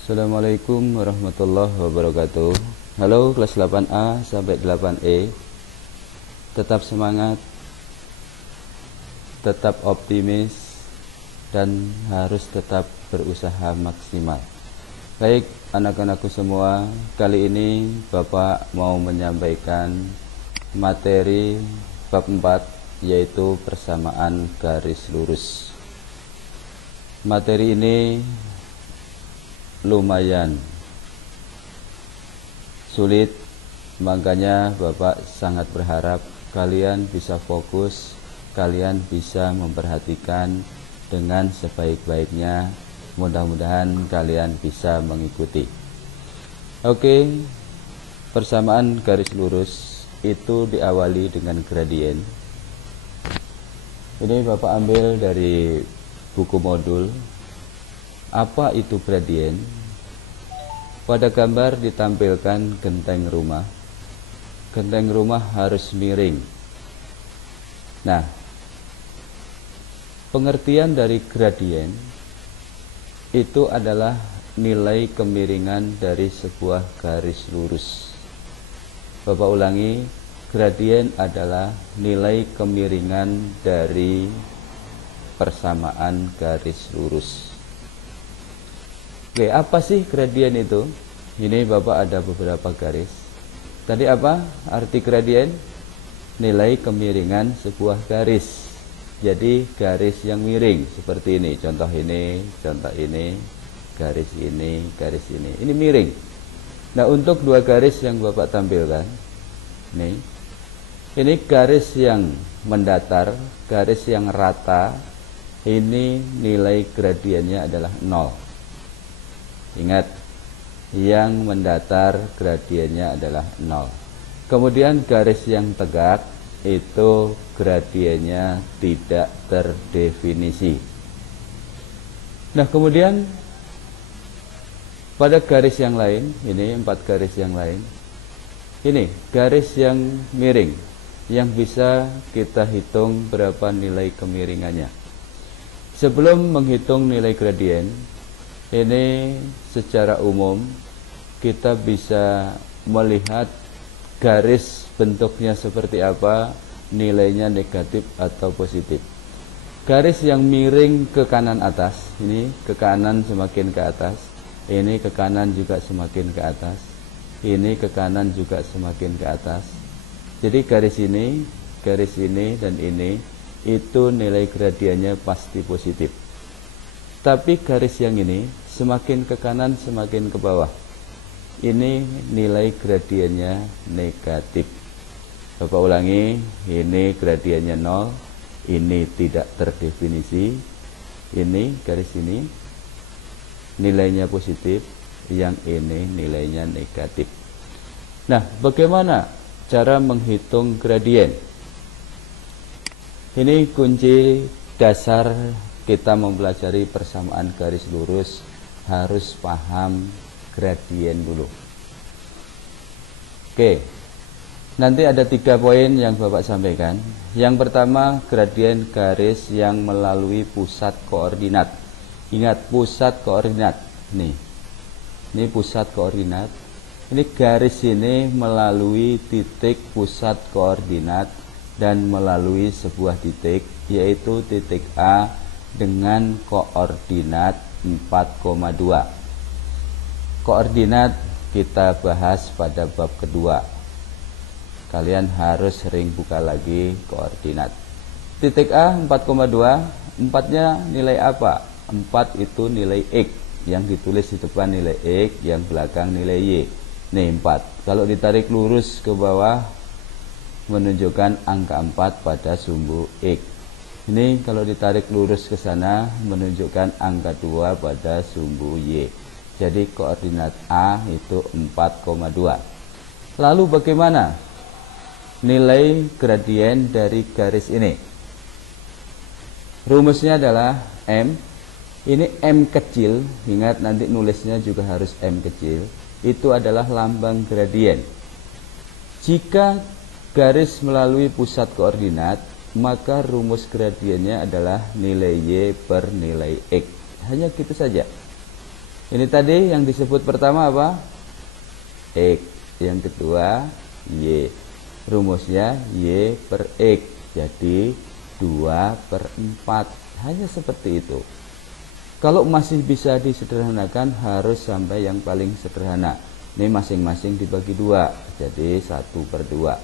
Assalamualaikum warahmatullahi wabarakatuh. Halo kelas 8A sampai 8E. Tetap semangat, tetap optimis, dan harus tetap berusaha maksimal. Baik anak-anakku semua, kali ini Bapak mau menyampaikan materi bab 4, yaitu persamaan garis lurus. Materi ini lumayan sulit, makanya Bapak sangat berharap kalian bisa fokus, kalian bisa memperhatikan dengan sebaik-baiknya. Mudah-mudahan kalian bisa mengikuti. Oke, persamaan garis lurus itu diawali dengan gradien. Ini Bapak ambil dari buku modul. Apa itu gradien? Pada gambar ditampilkan genteng rumah. Genteng rumah harus miring. Nah, pengertian dari gradien itu adalah nilai kemiringan dari sebuah garis lurus. Bapak ulangi, gradien adalah nilai kemiringan dari persamaan garis lurus. Oke, apa sih gradien itu? Ini Bapak ada beberapa garis. Tadi apa arti gradien? Nilai kemiringan sebuah garis. Jadi garis yang miring seperti ini. Contoh ini, garis ini, garis ini. Ini miring. Nah, untuk dua garis yang Bapak tampilkan, ini garis yang mendatar, garis yang rata, ini nilai gradiennya adalah 0. Ingat, yang mendatar gradiennya adalah 0. Kemudian garis yang tegak itu gradiennya tidak terdefinisi. Nah, kemudian pada garis yang lain, ini 4 garis yang lain, ini garis yang miring, yang bisa kita hitung berapa nilai kemiringannya. Sebelum menghitung nilai gradien, ini secara umum kita bisa melihat garis bentuknya seperti apa, nilainya negatif atau positif. Garis yang miring ke kanan atas, ini ke kanan semakin ke atas, ini ke kanan juga semakin ke atas, ini ke kanan juga semakin ke atas. Jadi garis ini, dan ini itu nilai gradiennya pasti positif. Tapi garis yang ini semakin ke kanan semakin ke bawah, ini nilai gradiennya negatif. Bapak ulangi, ini gradiennya 0, ini tidak terdefinisi, ini garis ini nilainya positif, yang ini nilainya negatif. Nah, bagaimana cara menghitung gradien? Ini kunci dasar kita mempelajari persamaan garis lurus, harus paham gradien dulu. Oke, nanti ada 3 poin yang Bapak sampaikan. Yang pertama, gradien garis yang melalui pusat koordinat. Ingat, pusat koordinat. Ini pusat koordinat. Ini garis ini melalui titik pusat koordinat dan melalui sebuah titik, yaitu titik A dengan koordinat 4,2. Koordinat kita bahas pada bab kedua. Kalian harus sering buka lagi koordinat. Titik A 4,2, 4-nya nilai apa? 4 itu nilai X, yang ditulis di depan nilai X, yang belakang nilai Y. Nih 4. Kalau ditarik lurus ke bawah menunjukkan angka 4 pada sumbu X. Ini kalau ditarik lurus ke sana menunjukkan angka 2 pada sumbu Y. Jadi koordinat A itu 4,2. Lalu bagaimana nilai gradien dari garis ini? Rumusnya adalah M. Ini M kecil, ingat nanti nulisnya juga harus M kecil. Itu adalah lambang gradien. Jika garis melalui pusat koordinat, maka rumus gradiennya adalah nilai Y per nilai X. Hanya gitu saja. Ini tadi yang disebut pertama apa? X. Yang kedua Y. Rumusnya Y per X. Jadi 2/4. Hanya seperti itu. Kalau masih bisa disederhanakan harus sampai yang paling sederhana. Ini masing-masing dibagi 2. Jadi 1/2.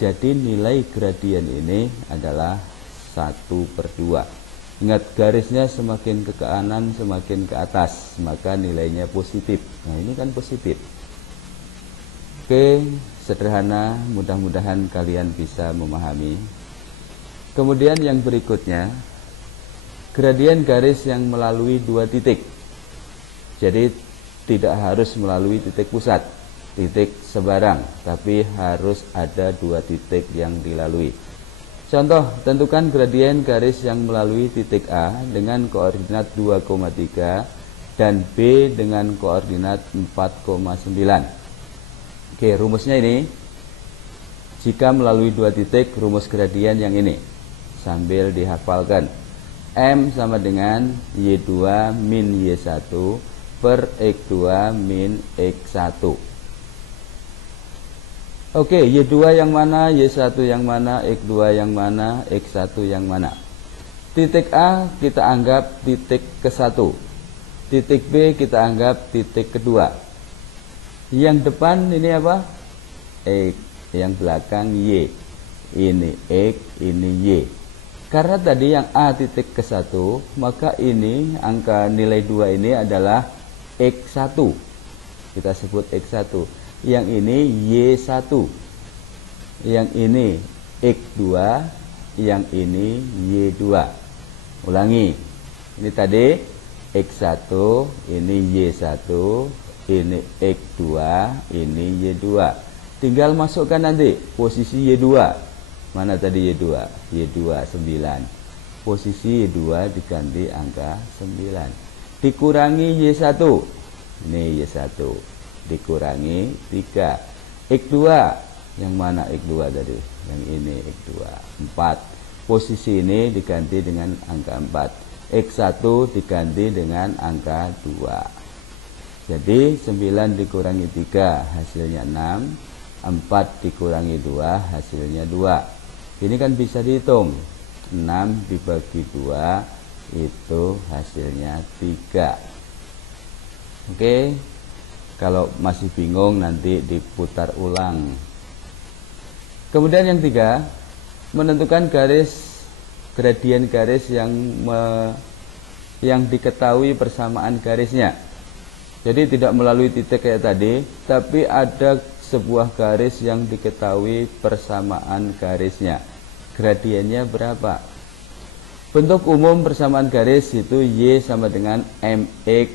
Jadi nilai gradien ini adalah 1/2. Ingat, garisnya semakin ke kanan semakin ke atas, maka nilainya positif. Nah, ini kan positif. Oke, sederhana, mudah-mudahan kalian bisa memahami. Kemudian yang berikutnya, gradien garis yang melalui 2 titik. Jadi tidak harus melalui titik pusat, titik sebarang, tapi harus ada 2 titik yang dilalui. Contoh, tentukan gradien garis yang melalui titik A dengan koordinat 2,3 dan B dengan koordinat 4,9. Oke, rumusnya ini. Jika melalui 2 titik, rumus gradien yang ini. Sambil dihafalkan. M sama dengan Y2 min Y1 per X2 min X1. Oke, Y2 yang mana, Y1 yang mana, X2 yang mana, X1 yang mana. Titik A kita anggap titik ke-1. Titik B kita anggap titik kedua. Yang depan ini apa? X. Yang belakang Y. Ini X, ini Y. Karena tadi yang A titik ke-1, maka ini angka nilai 2 ini adalah X1. Kita sebut X1. Yang ini Y1, yang ini X2, yang ini Y2. Ulangi, ini tadi X1, ini Y1, ini X2, ini Y2. Tinggal masukkan nanti posisi Y2. Mana tadi Y2? Y2 9. Posisi Y2 diganti angka 9. Dikurangi Y1. Ini Y1. Dikurangi 3. X2 yang mana X2 tadi? Yang ini X2 4. Posisi ini diganti dengan angka 4. X1 diganti dengan angka 2. Jadi 9 dikurangi 3 hasilnya 6. 4 dikurangi 2 hasilnya 2. Ini kan bisa dihitung. 6 dibagi 2 itu hasilnya 3. Oke. Kalau masih bingung nanti diputar ulang. Kemudian yang 3, menentukan gradien garis yang diketahui persamaan garisnya. Jadi tidak melalui titik kayak tadi, tapi ada sebuah garis yang diketahui persamaan garisnya. Gradiennya berapa? Bentuk umum persamaan garis itu Y sama dengan MX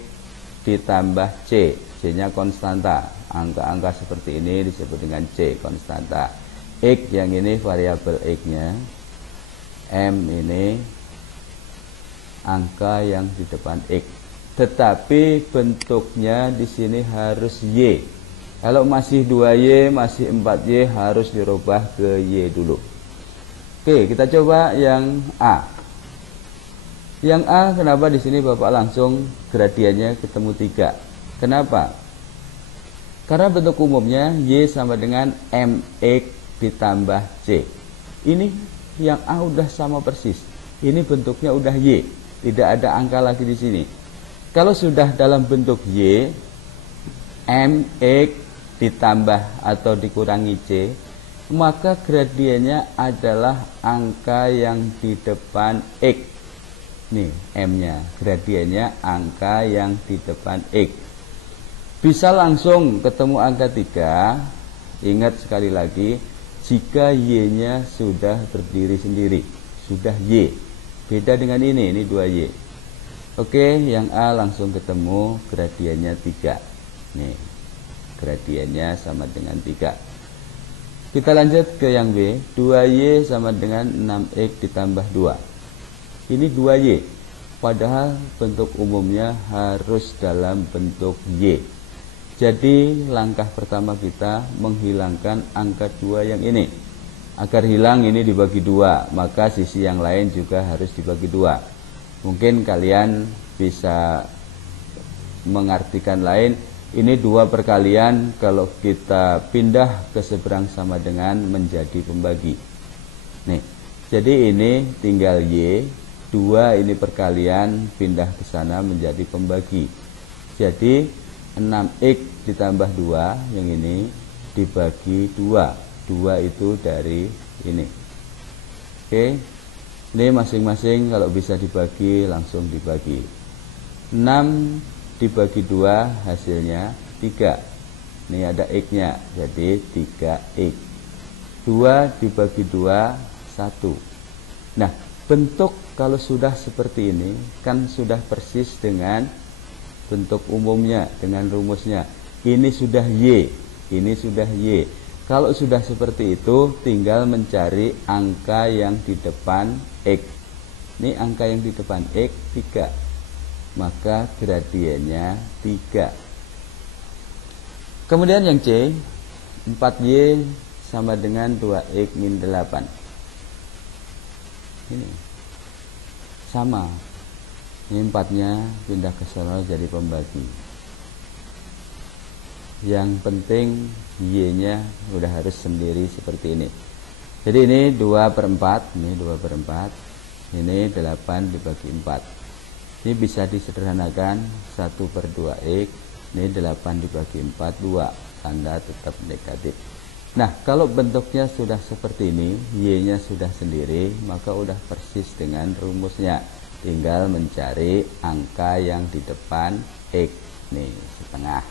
ditambah C. C-nya konstanta. Angka-angka seperti ini disebut dengan C, konstanta. X yang ini variabel X-nya. M ini angka yang di depan X. Tetapi bentuknya di sini harus Y. Kalau masih 2Y, masih 4Y, harus dirubah ke Y dulu. Oke, kita coba yang A. Yang A, kenapa di sini Bapak langsung gradiennya ketemu 3? Kenapa? Karena bentuk umumnya Y sama dengan MX ditambah C. Ini yang A udah sama persis. Ini bentuknya udah Y. Tidak ada angka lagi di sini. Kalau sudah dalam bentuk Y, MX ditambah atau dikurangi C, maka gradiennya adalah angka yang di depan X. Nih M-nya, gradiennya angka yang di depan X. Bisa langsung ketemu angka 3. Ingat sekali lagi, jika Y-nya sudah berdiri sendiri, sudah Y. Beda dengan ini 2Y. Oke, yang A langsung ketemu gradiennya 3. Nih, gradiennya sama dengan 3. Kita lanjut ke yang B. 2Y sama dengan 6X ditambah 2. Ini 2Y. Padahal bentuk umumnya harus dalam bentuk Y. Jadi langkah pertama kita menghilangkan angka 2 yang ini. Agar hilang ini dibagi 2, maka sisi yang lain juga harus dibagi 2. Mungkin kalian bisa mengartikan lain, ini 2 perkalian kalau kita pindah ke seberang sama dengan menjadi pembagi. Nih, jadi ini tinggal Y, 2 ini perkalian pindah ke sana menjadi pembagi. Jadi 6X ditambah 2 yang ini dibagi 2. 2 itu dari ini. Oke. Ini masing-masing kalau bisa dibagi langsung dibagi. 6 dibagi 2 hasilnya 3. Ini ada X-nya, jadi 3X. 2 dibagi 2, 1. Nah, bentuk kalau sudah seperti ini kan sudah persis dengan bentuk umumnya, dengan rumusnya. Ini sudah Y, ini sudah Y. Kalau sudah seperti itu, tinggal mencari angka yang di depan X. Ini angka yang di depan X 3. Maka gradiennya 3. Kemudian yang C, 4Y sama dengan 2X min 8. Ini sama. Ini 4-nya pindah ke sana jadi pembagi. Yang penting Y-nya udah harus sendiri seperti ini. Jadi ini 2/4, ini 2/4, ini 8 dibagi 4. Ini bisa disederhanakan 1/2X, ini 8 dibagi 4, 2, tanda tetap negatif. Nah, kalau bentuknya sudah seperti ini, Y-nya sudah sendiri, maka udah persis dengan rumusnya. Tinggal mencari angka yang di depan X, nih, setengah.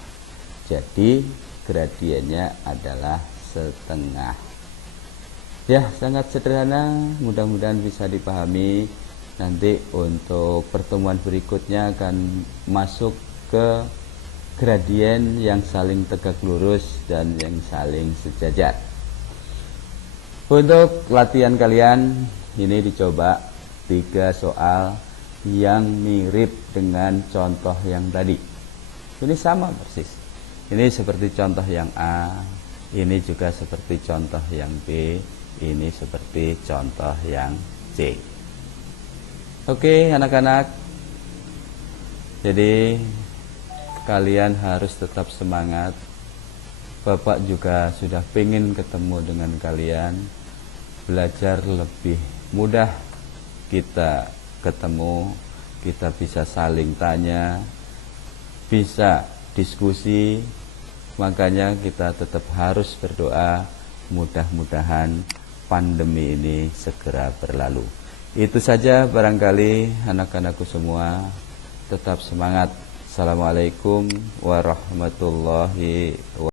Jadi, gradiennya adalah setengah. Ya, sangat sederhana, mudah-mudahan bisa dipahami. Nanti untuk pertemuan berikutnya akan masuk ke gradien yang saling tegak lurus dan yang saling sejajar. Untuk latihan kalian, ini dicoba 3 soal yang mirip dengan contoh yang tadi. Ini sama persis. Ini seperti contoh yang A, ini juga seperti contoh yang B, ini seperti contoh yang C. Oke, anak-anak. Jadi kalian harus tetap semangat. Bapak juga sudah pengen ketemu dengan kalian. Belajar lebih mudah. Kita ketemu, kita bisa saling tanya, bisa diskusi. Makanya kita tetap harus berdoa, mudah-mudahan pandemi ini segera berlalu. Itu saja barangkali anak-anakku semua. Tetap semangat. Assalamualaikum warahmatullahi wabarakatuh.